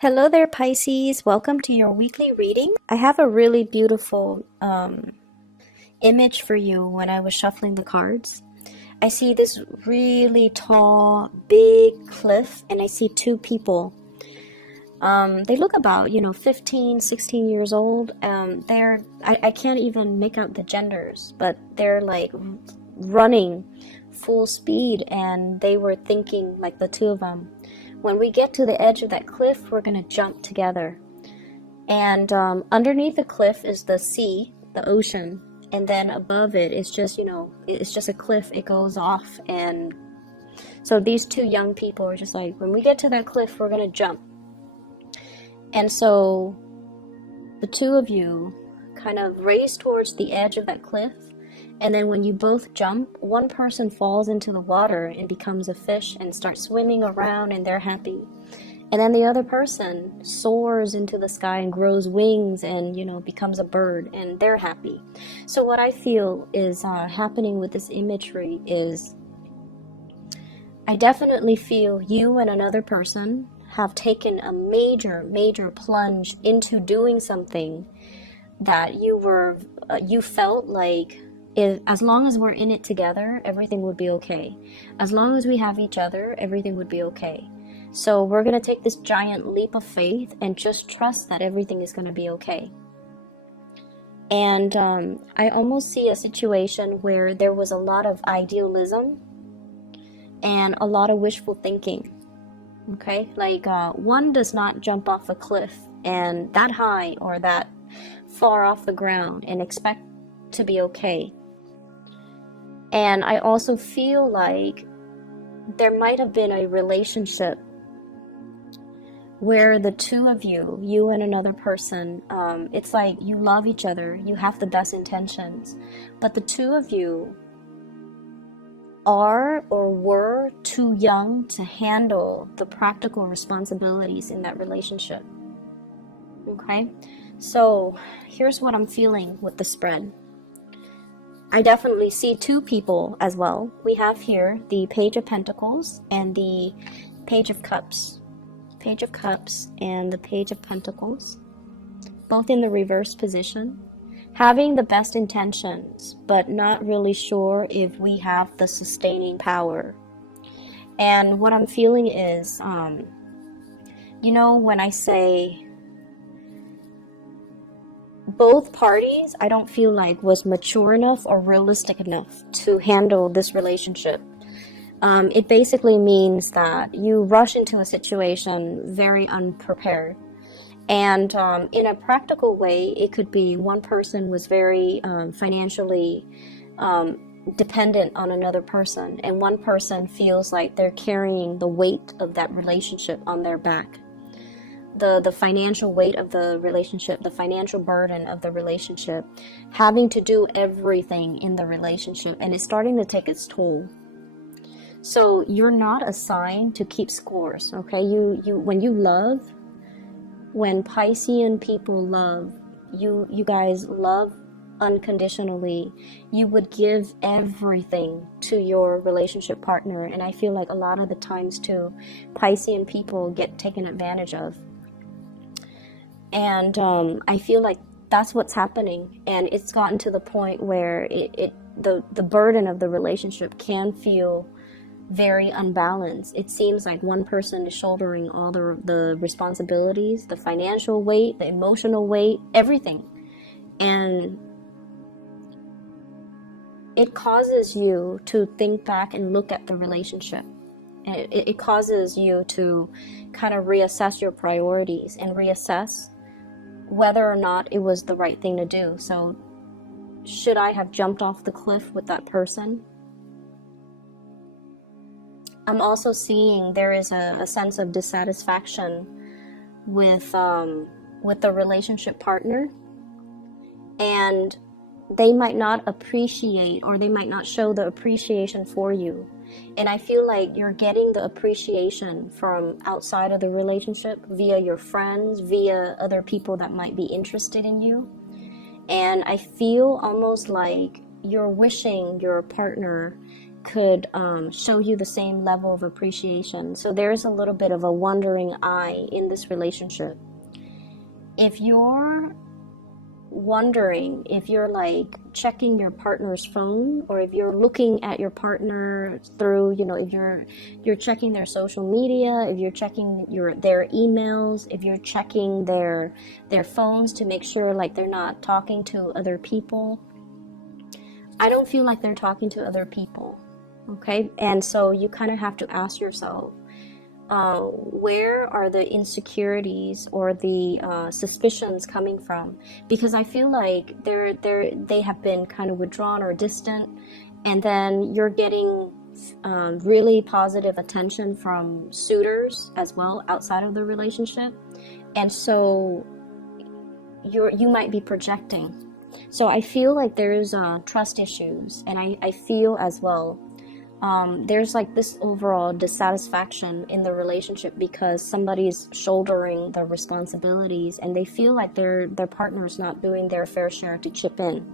Hello there, Pisces. Welcome to your weekly reading. I have a really beautiful image for you when I was shuffling the cards. I see this really tall, big cliff, and I see two people. They look about, 15, 16 years old. I can't even make out the genders, but they're like running full speed, and they were thinking, like the two of them, when we get to the edge of that cliff, we're going to jump together. And underneath the cliff is the sea, the ocean. And then above it is just, it's just a cliff. It goes off. And so these two young people are just like, when we get to that cliff, we're going to jump. And so the two of you kind of race towards the edge of that cliff. And then when you both jump, one person falls into the water and becomes a fish and starts swimming around, and they're happy. And then the other person soars into the sky and grows wings and, becomes a bird, and they're happy. So what I feel is happening with this imagery is I definitely feel you and another person have taken a major, major plunge into doing something that you felt like, as long as we're in it together, everything would be okay. As long as we have each other, everything would be okay. So we're going to take this giant leap of faith and just trust that everything is going to be okay. And I almost see a situation where there was a lot of idealism and a lot of wishful thinking. Okay? Like one does not jump off a cliff and that high or that far off the ground and expect to be okay. And I also feel like there might have been a relationship where the two of you and another person, it's like you love each other, you have the best intentions, but the two of you are or were too young to handle the practical responsibilities in that relationship. Okay? So here's what I'm feeling with the spread. I definitely see two people as well. We have here the Page of Pentacles and the Page of Cups. Page of Cups and the Page of Pentacles, both in the reverse position, having the best intentions, but not really sure if we have the sustaining power. And what I'm feeling is, when I say both parties, I don't feel like was mature enough or realistic enough to handle this relationship. It basically means that you rush into a situation very unprepared. And in a practical way, it could be one person was very financially dependent on another person, and one person feels like they're carrying the weight of that relationship on their back. The financial weight of the relationship, the financial burden of the relationship, having to do everything in the relationship, and it's starting to take its toll. So you're not assigned to keep scores, okay? When you love, when Piscean people love, you guys love unconditionally. You would give everything to your relationship partner, and I feel like a lot of the times too, Piscean people get taken advantage of. And I feel like that's what's happening, and it's gotten to the point where the burden of the relationship can feel very unbalanced. It seems like one person is shouldering all the responsibilities, the financial weight, the emotional weight, everything. And it causes you to think back and look at the relationship. And it causes you to kind of reassess your priorities and reassess whether or not it was the right thing to do. So, should I have jumped off the cliff with that person? I'm also seeing there is a sense of dissatisfaction with the relationship partner, and they might not appreciate, or they might not show the appreciation for you. And I feel like you're getting the appreciation from outside of the relationship via your friends, via other people that might be interested in you. And I feel almost like you're wishing your partner could show you the same level of appreciation. So there's a little bit of a wandering eye in this relationship. If you're wondering, if you're like checking your partner's phone, or if you're looking at your partner through, if you're checking their social media, if you're checking their emails, if you're checking their phones to make sure like they're not talking to other people, I don't feel like they're talking to other people. Okay, and so you kind of have to ask yourself, where are the insecurities or the suspicions coming from? Because I feel like they have been kind of withdrawn or distant, and then you're getting really positive attention from suitors as well outside of the relationship, and so you might be projecting. So I feel like there's trust issues, and I feel as well there's like this overall dissatisfaction in the relationship because somebody's shouldering the responsibilities and they feel like their partner's not doing their fair share to chip in.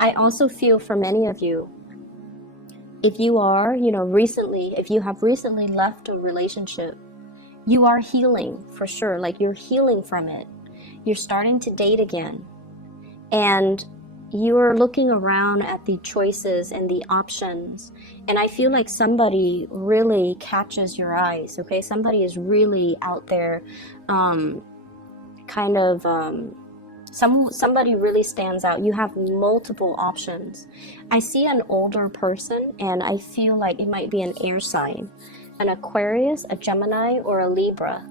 I also feel for many of you, if you are, if you have recently left a relationship, you are healing for sure. Like you're healing from it. You're starting to date again. And you're looking around at the choices and the options, and I feel like somebody really catches your eyes. Okay, somebody is really out there, somebody really stands out. You have multiple options. I see an older person, and I feel like it might be an air sign, an Aquarius, a Gemini, or a Libra.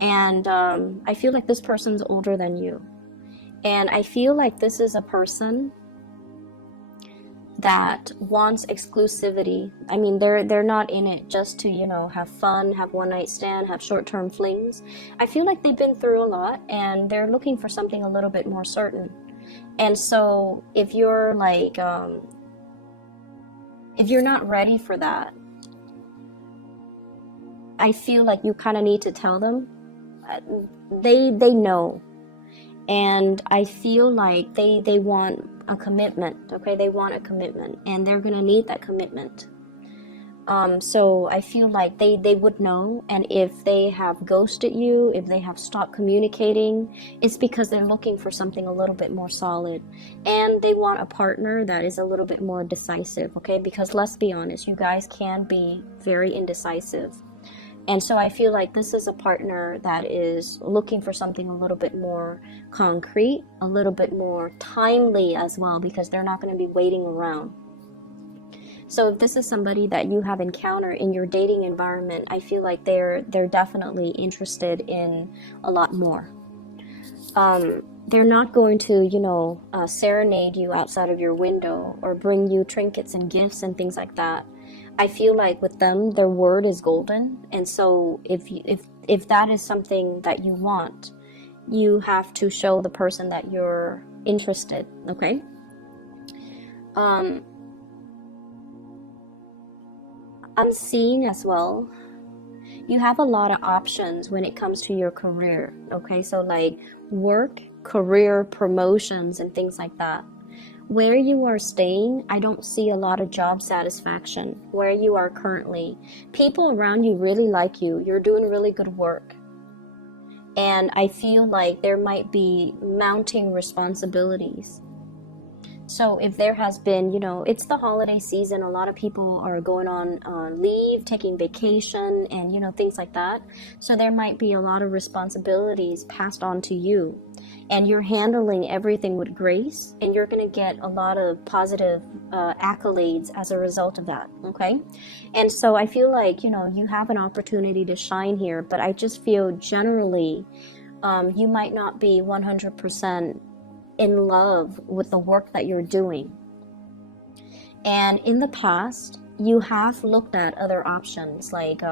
And I feel like this person's older than you. And I feel like this is a person that wants exclusivity. I mean, they're not in it just to, have fun, have one night stand, have short-term flings. I feel like they've been through a lot and they're looking for something a little bit more certain. And so if you're like, if you're not ready for that, I feel like you kind of need to tell them. They know. And I feel like they want a commitment, okay? They want a commitment, and they're going to need that commitment. So I feel like they would know, and if they have ghosted you, if they have stopped communicating, it's because they're looking for something a little bit more solid. And they want a partner that is a little bit more decisive, okay? Because let's be honest, you guys can be very indecisive. And so I feel like this is a partner that is looking for something a little bit more concrete, a little bit more timely as well, because they're not going to be waiting around. So if this is somebody that you have encountered in your dating environment, I feel like they're definitely interested in a lot more. They're not going to, serenade you outside of your window or bring you trinkets and gifts and things like that. I feel like with them, their word is golden. And so if that is something that you want, you have to show the person that you're interested, okay? I'm seeing as well, you have a lot of options when it comes to your career, okay? So like work, career, promotions, and things like that. Where you are staying, I don't see a lot of job satisfaction. Where you are currently, people around you really like you. You're doing really good work. And I feel like there might be mounting responsibilities. So if there has been, it's the holiday season, a lot of people are going on leave, taking vacation, and, things like that. So there might be a lot of responsibilities passed on to you. And you're handling everything with grace, and you're going to get a lot of positive accolades as a result of that, okay? And so I feel like, you have an opportunity to shine here, but I just feel generally you might not be 100% in love with the work that you're doing. And in the past, you have looked at other options like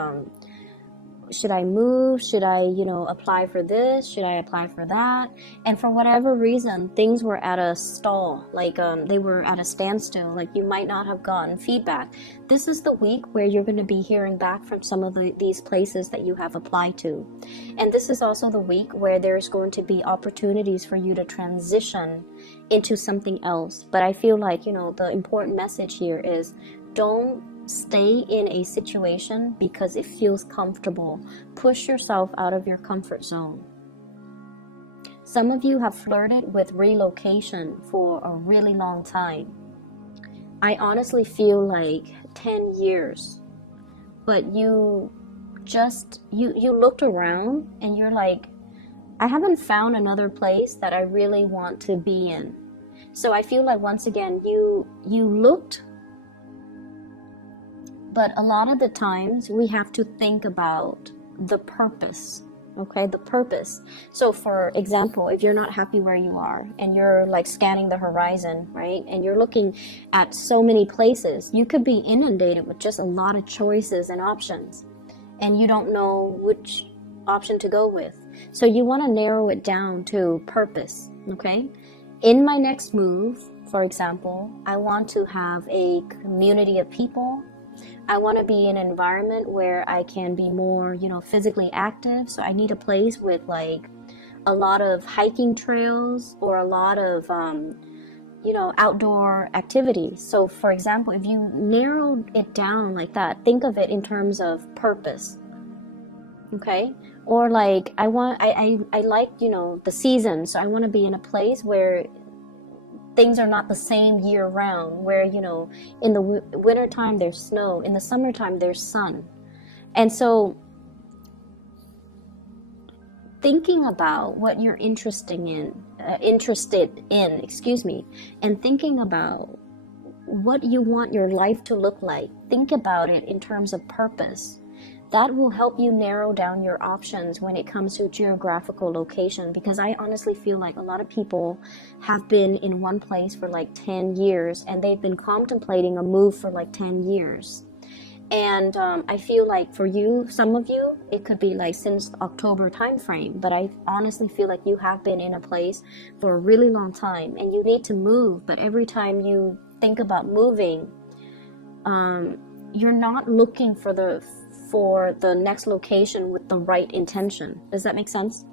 should I move? Should I, apply for this? Should I apply for that? And for whatever reason, things were at a stall, like they were at a standstill, like you might not have gotten feedback. This is the week where you're going to be hearing back from some of these places that you have applied to. And this is also the week where there's going to be opportunities for you to transition into something else. But I feel like, the important message here is don't stay in a situation because it feels comfortable. Push yourself out of your comfort zone. Some of you have flirted with relocation for a really long time. I honestly feel like 10 years. But you looked around and you're like, I haven't found another place that I really want to be in. So I feel like once again, you looked. But a lot of the times we have to think about the purpose, okay? The purpose. So for example, if you're not happy where you are and you're like scanning the horizon, right? And you're looking at so many places, you could be inundated with just a lot of choices and options. And you don't know which option to go with. So you want to narrow it down to purpose, okay? In my next move, for example, I want to have a community of people. I want to be in an environment where I can be more, physically active. So I need a place with like a lot of hiking trails or a lot of, outdoor activities. So for example, if you narrow it down like that, think of it in terms of purpose. Okay. Or like, I like, the season. So I want to be in a place where things are not the same year round, where, in the wintertime there's snow, in the summertime there's sun. And so thinking about what you're interested in, and thinking about what you want your life to look like, think about it in terms of purpose. That will help you narrow down your options when it comes to geographical location, because I honestly feel like a lot of people have been in one place for like 10 years and they've been contemplating a move for like 10 years. And I feel like for you, some of you, it could be like since October time frame, but I honestly feel like you have been in a place for a really long time and you need to move. But every time you think about moving, you're not looking for the next location with the right intention. Does that make sense?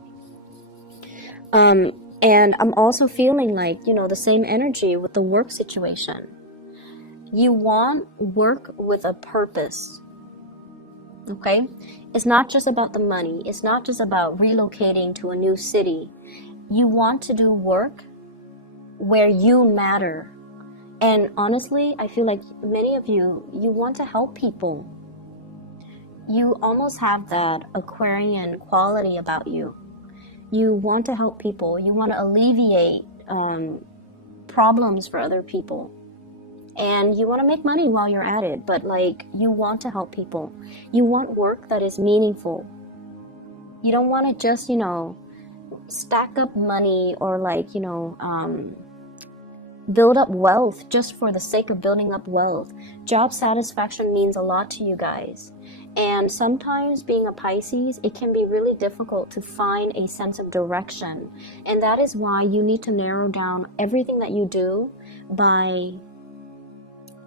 And I'm also feeling like, the same energy with the work situation. You want work with a purpose. Okay? It's not just about the money. It's not just about relocating to a new city. You want to do work where you matter. And honestly, I feel like many of you want to help people. You almost have that Aquarian quality about you. You want to help people. You want to alleviate problems for other people. And you want to make money while you're at it, but like you want to help people. You want work that is meaningful. You don't want to just, stack up money or like, build up wealth just for the sake of building up wealth. Job satisfaction means a lot to you guys. And sometimes being a Pisces, it can be really difficult to find a sense of direction. And that is why you need to narrow down everything that you do by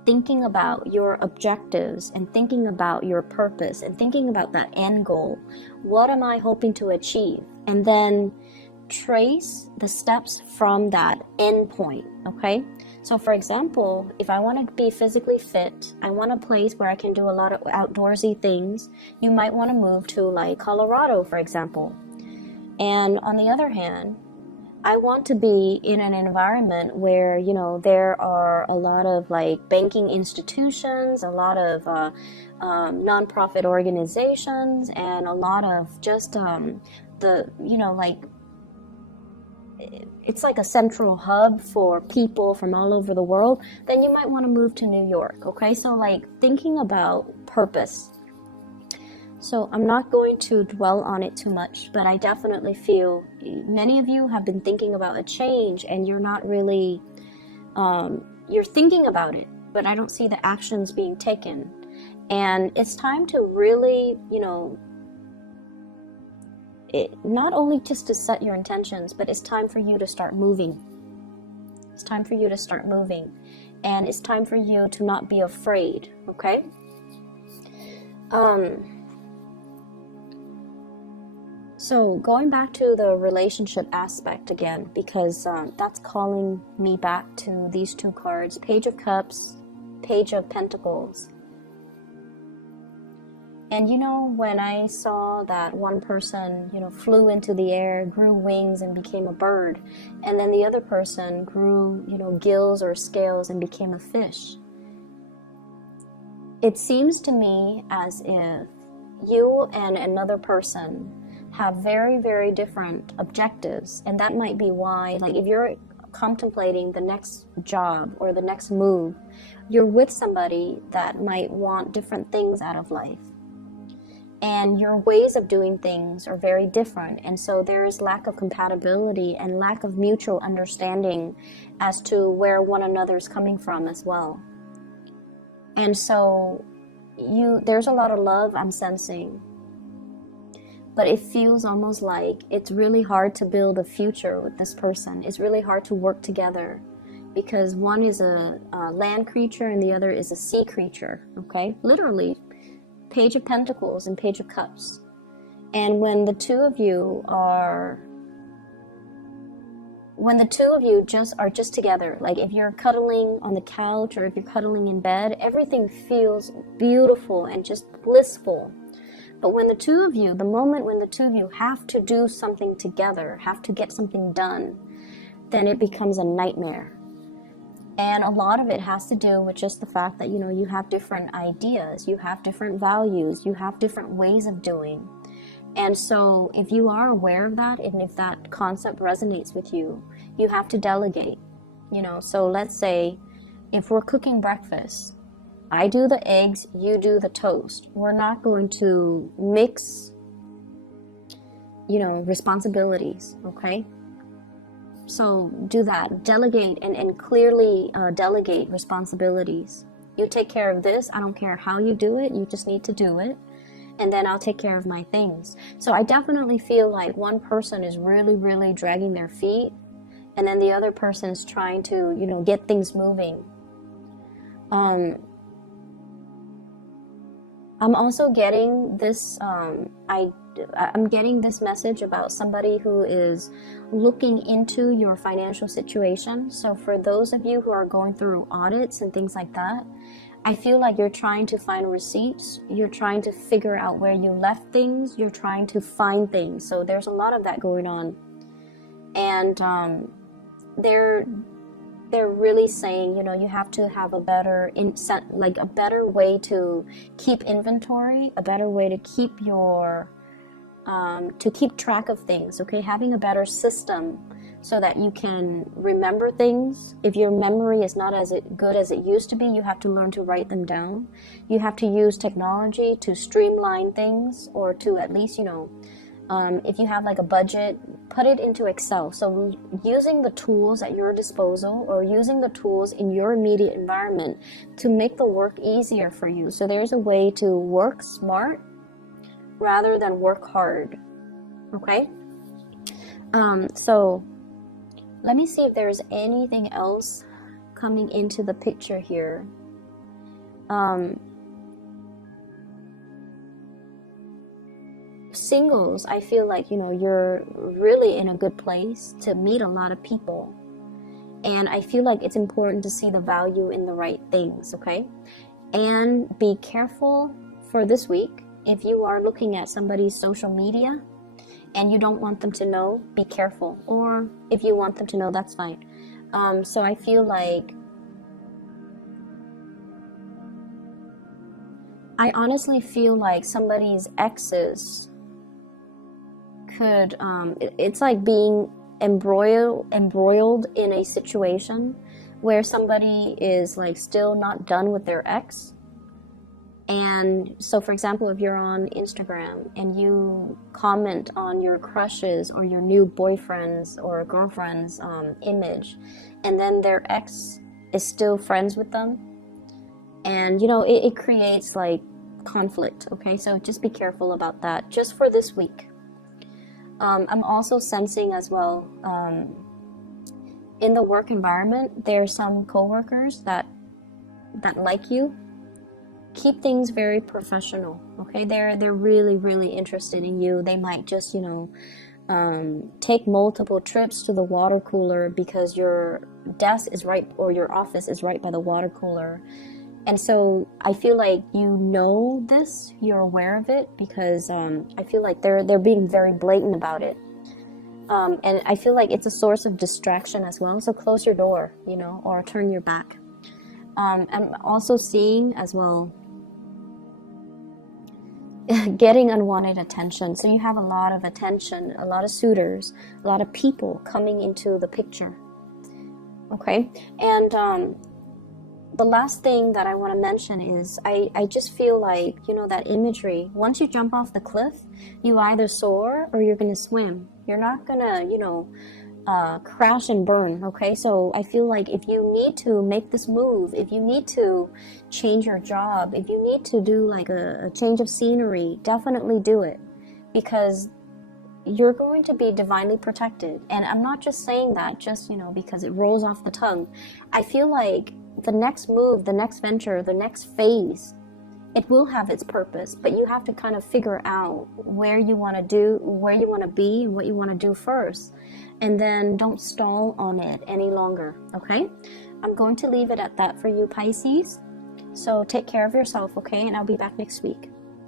thinking about your objectives and thinking about your purpose and thinking about that end goal. What am I hoping to achieve? And then trace the steps from that end point, okay? So for example, if I want to be physically fit, I want a place where I can do a lot of outdoorsy things. You might want to move to like Colorado, for example. And on the other hand, I want to be in an environment where, there are a lot of like banking institutions, a lot of nonprofit organizations, and a lot of just it's like a central hub for people from all over the world. Then you might want to move to New York, okay? So like thinking about purpose. So I'm not going to dwell on it too much, but I definitely feel many of you have been thinking about a change and you're not really, you're thinking about it, but I don't see the actions being taken. And it's time to really, not only just to set your intentions, but it's time for you to start moving. It's time for you to start moving. And it's time for you to not be afraid, okay? So going back to the relationship aspect again, because that's calling me back to these two cards, Page of Cups, Page of Pentacles. And you know, when I saw that one person, you know, flew into the air, grew wings and became a bird, and then the other person grew, you know, gills or scales and became a fish, it seems to me as if you and another person have very, very different objectives. And that might be why, like, if you're contemplating the next job or the next move, you're with somebody that might want different things out of life. And your ways of doing things are very different. And so there is lack of compatibility and lack of mutual understanding as to where one another is coming from as well. And so there's a lot of love I'm sensing. But it feels almost like it's really hard to build a future with this person. It's really hard to work together because one is a land creature and the other is a sea creature, okay? Literally. Page of Pentacles and Page of Cups. And when the two of you just are together, like if you're cuddling on the couch or if you're cuddling in bed, everything feels beautiful and just blissful. But when the moment when the two of you have to do something together, have to get something done, then it becomes a nightmare. And a lot of it has to do with just the fact that, you know, you have different ideas, you have different values, you have different ways of doing. And so if you are aware of that, and if that concept resonates with you, you have to delegate, you know. So let's say if we're cooking breakfast, I do the eggs, you do the toast. We're not going to mix, you know, responsibilities, okay? So do that, delegate and clearly delegate responsibilities. You take care of this, I don't care how you do it, you just need to do it. And then I'll take care of my things. So I definitely feel like one person is really, really dragging their feet. And then the other person is trying to, you know, get things moving. I'm also getting this, I'm getting this message about somebody who is looking into your financial situation. So for those of you who are going through audits and things like that, I feel like you're trying to find receipts. You're trying to figure out where you left things. You're trying to find things. So there's a lot of that going on. And they're really saying, you know, you have to have a better a better way to keep inventory, a better way to keep your to keep track of things, okay? Having a better system so that you can remember things. If your memory is not as good as it used to be, you have to learn to write them down. You have to use technology to streamline things, or to at least, you know, if you have like a budget, put it into Excel. So using the tools at your disposal, or using the tools in your immediate environment to make the work easier for you. So there's a way to work smart rather than work hard, okay? So let me see if there's anything else coming into the picture here. Singles, I feel like, you know, you're really in a good place to meet a lot of people. And I feel like it's important to see the value in the right things, okay? And be careful for this week. If you are looking at somebody's social media and you don't want them to know, be careful. Or if you want them to know, that's fine. So I feel like, I honestly feel like somebody's exes could, it's like being embroiled in a situation where somebody is like still not done with their ex. And so, for example, if you're on Instagram and you comment on your crushes or your new boyfriend's or girlfriend's image, and then their ex is still friends with them, and, you know, it creates like conflict, okay? So just be careful about that, just for this week. I'm also sensing as well, in the work environment, there are some coworkers that like you. Keep things very professional, okay? They're really interested in you. They might just, you know, take multiple trips to the water cooler because your desk is right, or your office is right by the water cooler. And so I feel like you know this, you're aware of it, because I feel like they're being very blatant about it. And I feel like it's a source of distraction as well. So close your door, you know, or turn your back. I'm also seeing as well getting unwanted attention. So you have a lot of attention, a lot of suitors, a lot of people coming into the picture. Okay, and the last thing that I want to mention is I just feel like, you know, that imagery, once you jump off the cliff, you either soar or you're going to swim. You're not going to, you know, crash and burn, okay? So I feel like if you need to make this move, if you need to change your job, if you need to do like a change of scenery, definitely do it, because you're going to be divinely protected. And I'm not just saying that just, you know, because it rolls off the tongue. I feel like the next move, the next venture, the next phase, it will have its purpose, but you have to kind of figure out where you want to do, where you want to be, and what you want to do first. And then don't stall on it any longer, okay? I'm going to leave it at that for you, Pisces. So take care of yourself, okay? And I'll be back next week.